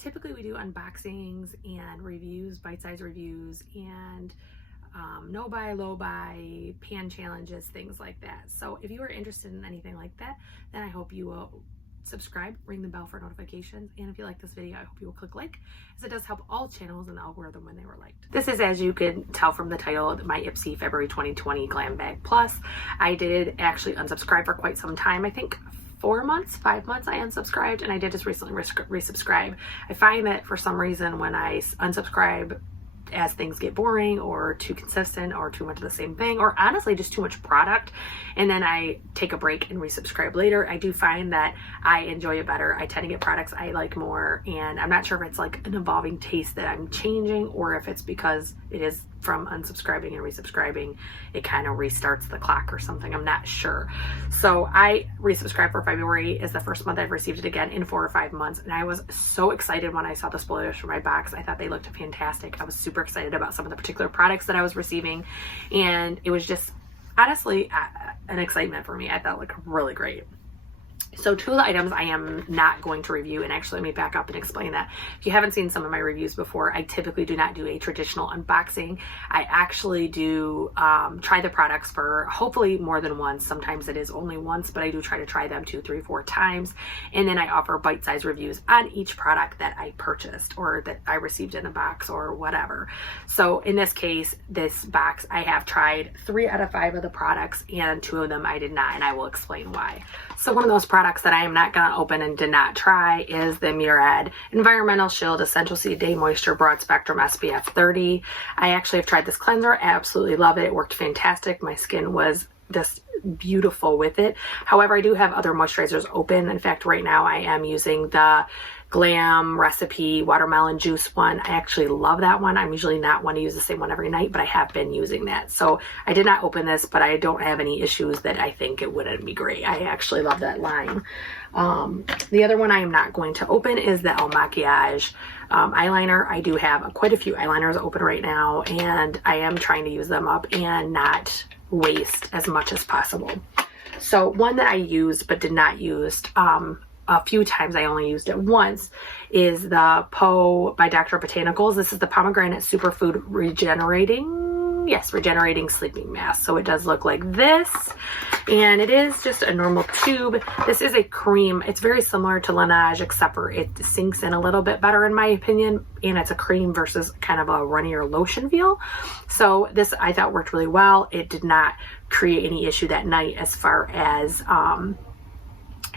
typically we do unboxings and reviews, bite-sized reviews, and no buy, low buy, pan challenges, things like that. So if you are interested in anything like that, then I hope you will subscribe, ring the bell for notifications, and if you like this video, I hope you will click like, as it does help all channels and the algorithm when they were liked. This is, as you can tell from the title, my Ipsy February 2020 Glam Bag Plus. I did actually unsubscribe for quite some time. I think 5 months I unsubscribed, and I did just recently resubscribe. I find that for some reason when I unsubscribe, as things get boring or too consistent or too much of the same thing, or honestly just too much product, and then I take a break and resubscribe later, I do find that I enjoy it better. I tend to get products I like more, and I'm not sure if it's like an evolving taste that I'm changing, or if it's because it is from unsubscribing and resubscribing, it kind of restarts the clock or something. I'm not sure. So I resubscribed for February. Is the first month I've received it again in 4 or 5 months, and I was so excited when I saw the spoilers for my box. I thought they looked fantastic. I was super excited about some of the particular products that I was receiving, and it was just honestly an excitement for me. I thought like really great. So 2 of the items I am not going to review, and actually let me back up and explain that. If you haven't seen some of my reviews before, I typically do not do a traditional unboxing. I actually do try the products for hopefully more than once. Sometimes it is only once, but I do try to try them 2, 3, 4 times. And then I offer bite-sized reviews on each product that I purchased or that I received in a box or whatever. So in this case, this box, I have tried 3 out of 5 of the products, and 2 of them I did not, and I will explain why. So one of those products that I am not going to open and did not try is the Murad Environmental Shield Essential C Day Moisture Broad Spectrum SPF 30. I actually have tried this cleanser. I absolutely love it. It worked fantastic. My skin was just beautiful with it. However, I do have other moisturizers open. In fact, right now I am using the Glam Recipe Watermelon Juice one. I actually love that one. I'm usually not one to use the same one every night, but I have been using that. So I did not open this, but I don't have any issues that I think it wouldn't be great. I actually love that line. The other one I am not going to open is the El Maquillage eyeliner. I do have quite a few eyeliners open right now, and I am trying to use them up and not waste as much as possible. So one that I used but did not use a few times, I only used it once, is the Poe by Dr. Botanicals. This is the Pomegranate Superfood Regenerating Sleeping Mask. So it does look like this, and it is just a normal tube. This is a cream. It's very similar to Laneige, except for it sinks in a little bit better in my opinion, and it's a cream versus kind of a runnier lotion feel. So this I thought worked really well. It did not create any issue that night as far as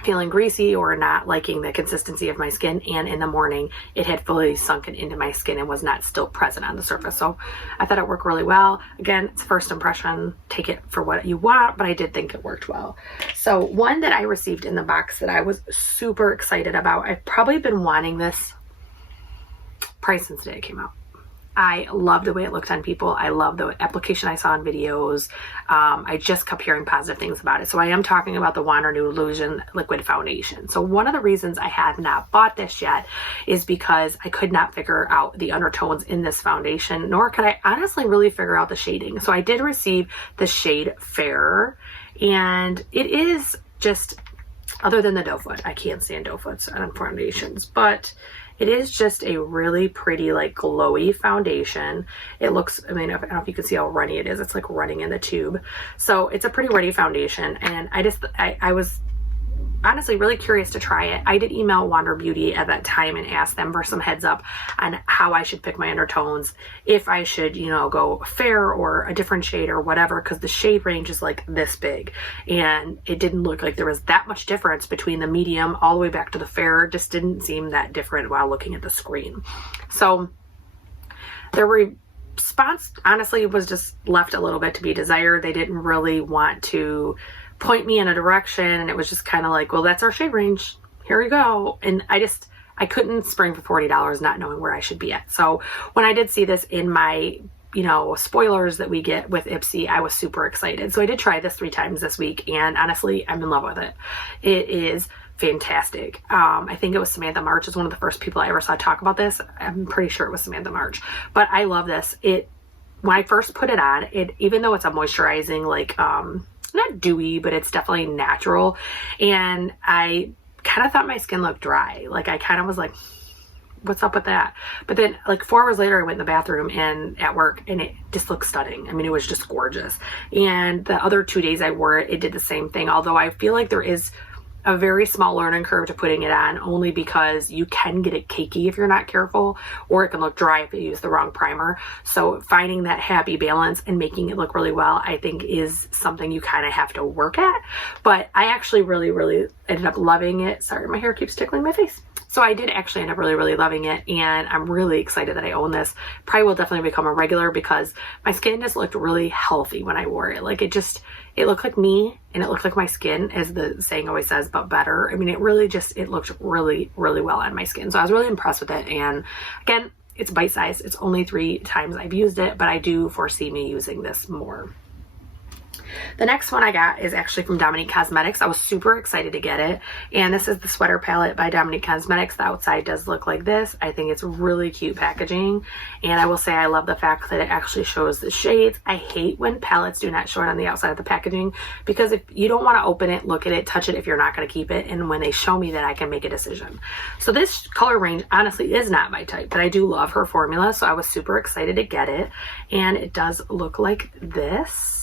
feeling greasy or not liking the consistency of my skin, and in the morning it had fully sunken into my skin and was not still present on the surface. So I thought it worked really well. Again, it's first impression, take it for what you want, but I did think it worked well. So one that I received in the box that I was super excited about, I've probably been wanting this probably since the day it came out. I love the way it looked on people. I love the application I saw in videos. I just kept hearing positive things about it. So I am talking about the Wander New Illusion Liquid Foundation. So one of the reasons I have not bought this yet is because I could not figure out the undertones in this foundation, nor could I honestly really figure out the shading. So I did receive the shade Fair, and it is just, other than the doe foot, I can't stand doe foots on foundations, but it is just a really pretty, like, glowy foundation. It looks, I mean, I don't know if you can see how runny it is. It's like running in the tube. So it's a pretty runny foundation, and I was honestly really curious to try it. I did email Wander Beauty at that time and ask them for some heads up on how I should pick my undertones, if I should, you know, go fair or a different shade or whatever, because the shade range is like this big, and it didn't look like there was that much difference between the medium all the way back to the fair. It just didn't seem that different while looking at the screen. So the response honestly was just left a little bit to be desired. They didn't really want to point me in a direction, and it was just kind of like, well, that's our shade range, here we go. And I couldn't spring for $40 not knowing where I should be at. So when I did see this in my, you know, spoilers that we get with Ipsy, I was super excited. So I did try this 3 times this week, and honestly, I'm in love with it. It is fantastic. I think it was Samantha March is one of the first people I ever saw talk about this. I'm pretty sure it was Samantha March, but I love this. When I first put it on, even though it's a moisturizing, like, not dewy, but it's definitely natural. And I kind of thought my skin looked dry. Like, I kind of was like, what's up with that? But then like 4 hours later, I went in the bathroom and at work, and it just looked stunning. I mean, it was just gorgeous. And the other 2 days I wore it, it did the same thing. Although I feel like there is a very small learning curve to putting it on, only because you can get it cakey if you're not careful, or it can look dry if you use the wrong primer. So finding that happy balance and making it look really well, I think is something you kind of have to work at. But I actually really ended up loving it. Sorry, my hair keeps tickling my face. So I did actually end up really loving it, and I'm really excited that I own this. Probably will definitely become a regular, because my skin just looked really healthy when I wore it. Like it looked like me, and it looked like my skin, as the saying always says, but better. I mean, it looked really well on my skin. So I was really impressed with it. And again, it's bite size. It's only 3 times I've used it, but I do foresee me using this more. The next one I got is actually from Dominique Cosmetics. I was super excited to get it. And this is the sweater palette by Dominique Cosmetics. The outside does look like this. I think it's really cute packaging. And I will say I love the fact that it actually shows the shades. I hate when palettes do not show it on the outside of the packaging, because if you don't want to open it, look at it, touch it if you're not going to keep it. And when they show me that, I can make a decision. So this color range honestly is not my type, but I do love her formula. So I was super excited to get it. And it does look like this.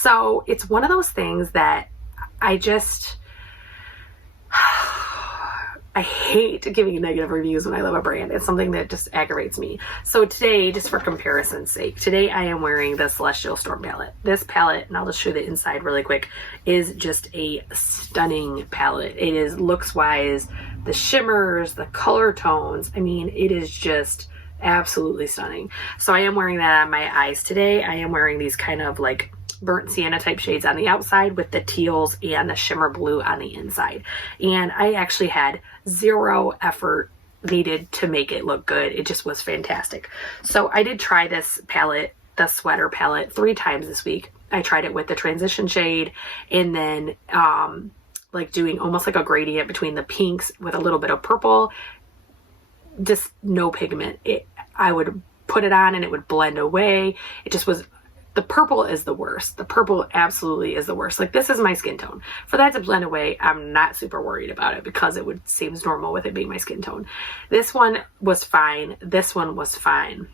So it's one of those things that I hate giving negative reviews when I love a brand. It's something that just aggravates me. So today, just for comparison's sake, today I am wearing the Celestial Storm palette. This palette, and I'll just show you the inside really quick, is just a stunning palette. It is looks-wise, the shimmers, the color tones. I mean, it is just absolutely stunning. So I am wearing that on my eyes today. I am wearing these kind of like burnt sienna type shades on the outside with the teals and the shimmer blue on the inside. And I actually had 0 effort needed to make it look good. It just was fantastic. So I did try this palette, the sweater palette, 3 times this week. I tried it with the transition shade, and then like doing almost like a gradient between the pinks with a little bit of purple, just no pigment. I would put it on and it would blend away. It just was, the purple is the worst. The purple absolutely is the worst. Like, this is my skin tone. For that to blend away, I'm not super worried about it, because it seems normal with it being my skin tone. This one was fine. This one was fine.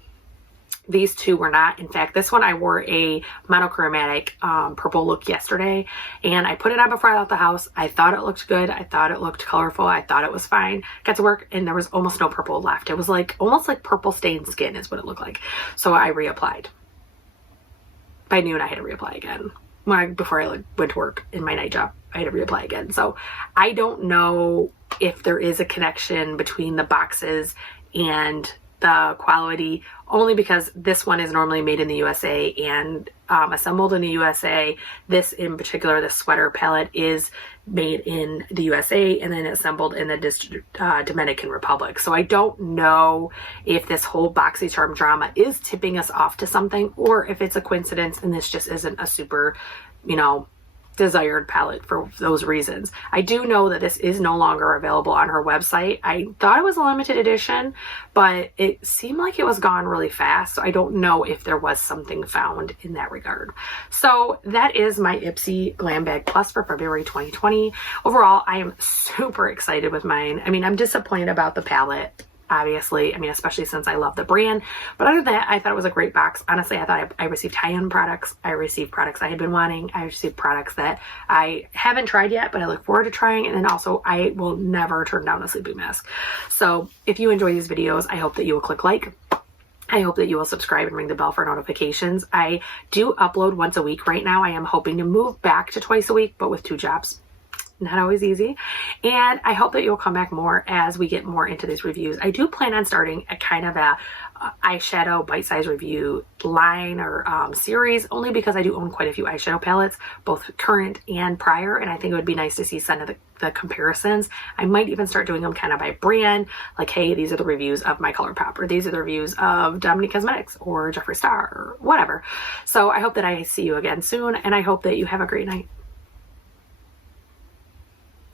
These two were not. In fact, this one I wore a monochromatic purple look yesterday, and I put it on before I left the house. I thought it looked good. I thought it looked colorful. I thought it was fine. Got to work, and there was almost no purple left. It was like almost like purple stained skin is what it looked like. So I reapplied. By noon, I had to reapply again. Before I went to work in my night job, I had to reapply again. So I don't know if there is a connection between the boxes and the quality, only because this one is normally made in the USA and assembled in the USA. This in particular, the sweater palette, is made in the USA and then assembled in the Dominican Republic. So I don't know if this whole BoxyCharm drama is tipping us off to something, or if it's a coincidence and this just isn't a super, desired palette for those reasons. I do know that this is no longer available on her website. I thought it was a limited edition, but it seemed like it was gone really fast. So I don't know if there was something found in that regard. So that is my Ipsy Glam Bag Plus for February 2020. Overall, I am super excited with mine. I mean, I'm disappointed about the palette, obviously. I mean, especially since I love the brand. But other than that, I thought it was a great box. Honestly, I thought I received high-end products. I received products I had been wanting. I received products that I haven't tried yet, but I look forward to trying. And then also, I will never turn down a sleeping mask. So if you enjoy these videos, I hope that you will click like. I hope that you will subscribe and ring the bell for notifications. I do upload once a week right now. I am hoping to move back to twice a week, but with 2 jobs. Not always easy. And I hope that you'll come back more as we get more into these reviews. I do plan on starting a kind of a eyeshadow bite-size review line or series, only because I do own quite a few eyeshadow palettes, both current and prior, and I think it would be nice to see some of the comparisons. I might even start doing them kind of by brand, like, hey, these are the reviews of my ColourPop, or these are the reviews of Dominique Cosmetics or Jeffree Star or whatever. So I hope that I see you again soon, and I hope that you have a great night.